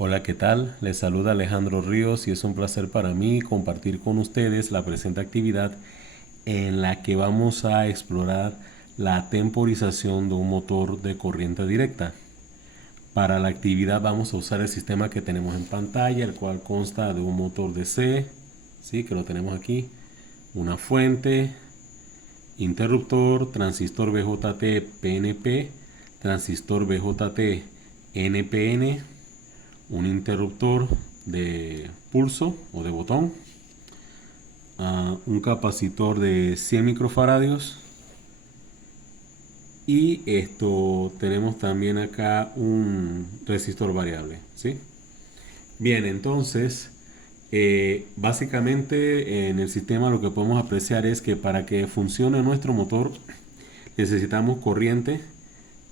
Hola, ¿qué tal? Les saluda Alejandro Ríos y es un placer para mí compartir con ustedes la presente actividad en la que vamos a explorar la temporización de un motor de corriente directa. Para la actividad vamos a usar el sistema que tenemos en pantalla, el cual consta de un motor DC, ¿sí? Que lo tenemos aquí, una fuente, interruptor, transistor BJT PNP, transistor BJT NPN, un interruptor de pulso o de botón, un capacitor de 100 microfaradios y esto tenemos también acá un resistor variable, ¿sí? Bien, entonces básicamente en el sistema lo que podemos apreciar es que para que funcione nuestro motor necesitamos corriente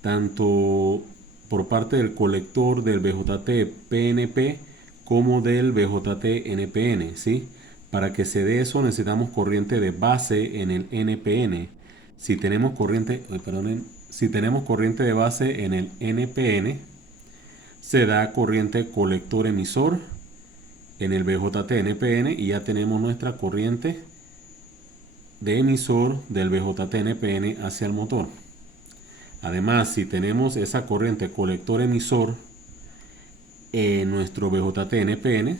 tanto por parte del colector del BJT PNP como del BJT NPN, ¿sí? Para que se dé eso necesitamos corriente de base en el NPN. Si tenemos corriente, si tenemos corriente de base en el NPN, se da corriente colector emisor en el BJT NPN y ya tenemos nuestra corriente de emisor del BJT NPN hacia el motor. Además, si tenemos esa corriente colector emisor en nuestro BJT NPN,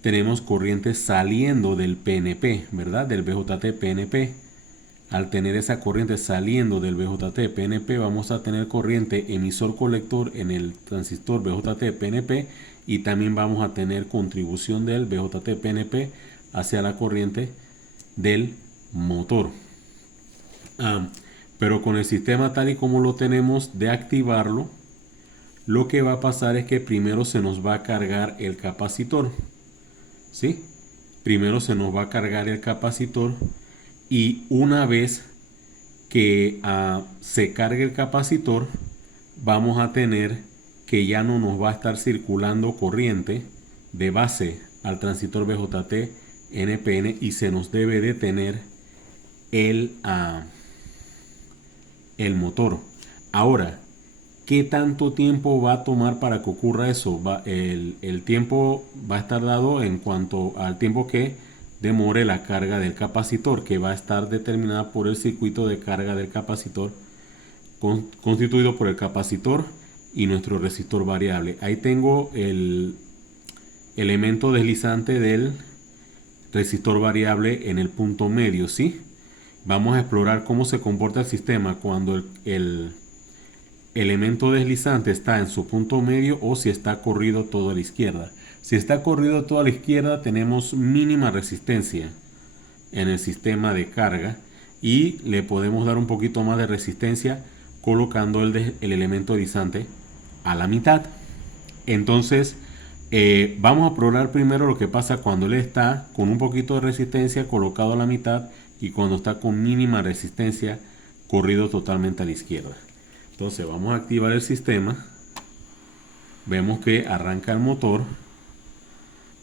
tenemos corriente saliendo del PNP, ¿verdad? Del BJT PNP. Al tener esa corriente saliendo del BJT PNP, vamos a tener corriente emisor colector en el transistor BJT PNP y también vamos a tener contribución del BJT PNP hacia la corriente del motor. Pero con el sistema tal y como lo tenemos de activarlo, lo que va a pasar es que primero se nos va a cargar el capacitor, ¿sí? Primero se nos va a cargar el capacitor y una vez que se cargue el capacitor, vamos a tener que ya no nos va a estar circulando corriente de base al transistor BJT NPN y se nos debe detener el, el motor. Ahora, ¿qué tanto tiempo va a tomar para que ocurra eso? El tiempo va a estar dado en cuanto al tiempo que demore la carga del capacitor, que va a estar determinada por el circuito de carga del capacitor, constituido por el capacitor y nuestro resistor variable. Ahí tengo el elemento deslizante del resistor variable en el punto medio, ¿sí? Vamos a explorar cómo se comporta el sistema cuando el elemento deslizante está en su punto medio o si está corrido todo a la izquierda. Si está corrido todo a la izquierda, tenemos mínima resistencia en el sistema de carga y le podemos dar un poquito más de resistencia colocando el elemento deslizante a la mitad. Entonces vamos a probar primero lo que pasa cuando él está con un poquito de resistencia colocado a la mitad y cuando está con mínima resistencia corrido totalmente a la izquierda. Entonces vamos a activar el sistema. Vemos que arranca el motor.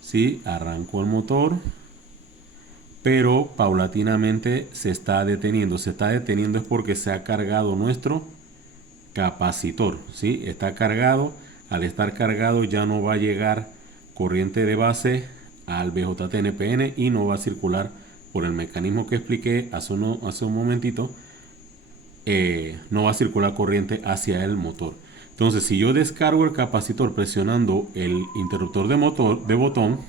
Sí, arrancó el motor. Pero paulatinamente se está deteniendo. Se está deteniendo es porque se ha cargado nuestro capacitor. ¿Sí? Está cargado. Al estar cargado ya no va a llegar corriente de base al BJT-NPN y no va a circular por el mecanismo que expliqué hace un momentito. No va a circular corriente hacia el motor. Entonces, si yo descargo el capacitor presionando el interruptor de botón,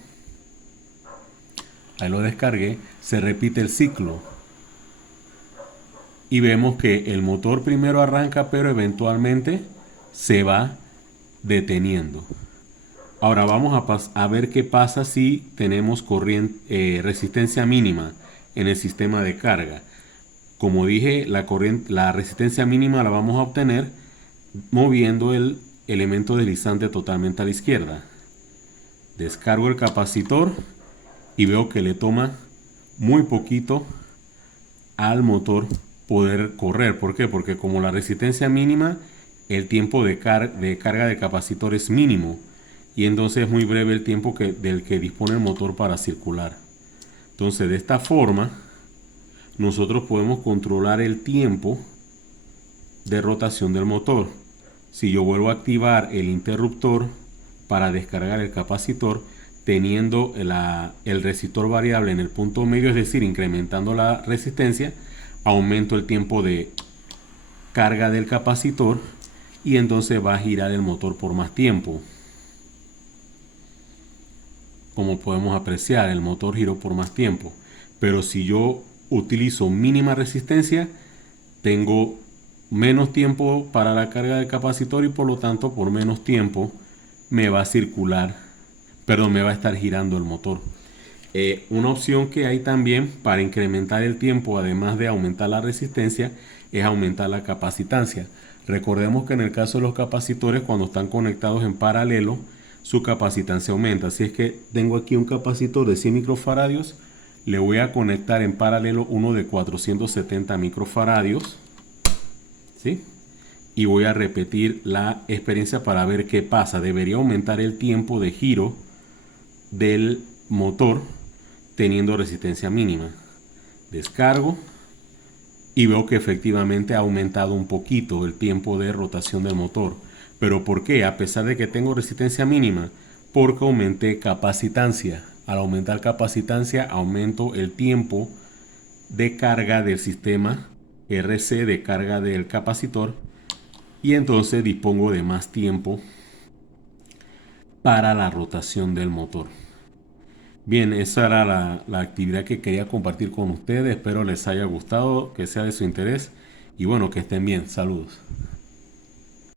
ahí lo descargué, se repite el ciclo. Y vemos que el motor primero arranca, pero eventualmente se va deteniendo. Ahora vamos a ver qué pasa si tenemos resistencia mínima en el sistema de carga. Como dije, la resistencia mínima la vamos a obtener moviendo el elemento deslizante totalmente a la izquierda. Descargo el capacitor y veo que le toma muy poquito al motor poder correr. ¿Por qué? Porque como la resistencia mínima, el tiempo de carga del capacitor es mínimo y entonces es muy breve el tiempo del que dispone el motor para circular. Entonces, de esta forma nosotros podemos controlar el tiempo de rotación del motor. Si yo vuelvo a activar el interruptor para descargar el capacitor teniendo el resistor variable en el punto medio, es decir, incrementando la resistencia, aumento el tiempo de carga del capacitor y entonces va a girar el motor por más tiempo. Como podemos apreciar, el motor giró por más tiempo. Pero si yo utilizo mínima resistencia, tengo menos tiempo para la carga del capacitor y por lo tanto por menos tiempo me va a me va a estar girando el motor. Una opción que hay también para incrementar el tiempo, además de aumentar la resistencia, es aumentar la capacitancia. Recordemos que en el caso de los capacitores, cuando están conectados en paralelo, su capacitancia aumenta. Así es que tengo aquí un capacitor de 100 microfaradios, le voy a conectar en paralelo uno de 470 microfaradios, ¿sí? Y voy a repetir la experiencia para ver qué pasa. Debería aumentar el tiempo de giro del motor teniendo resistencia mínima. Descargo y veo que efectivamente ha aumentado un poquito el tiempo de rotación del motor. ¿Pero por qué? A pesar de que tengo resistencia mínima, porque aumenté capacitancia. Al aumentar capacitancia, aumento el tiempo de carga del sistema RC, de carga del capacitor, y entonces dispongo de más tiempo para la rotación del motor. Bien, esa era la actividad que quería compartir con ustedes. Espero les haya gustado, que sea de su interés y bueno, que estén bien. Saludos.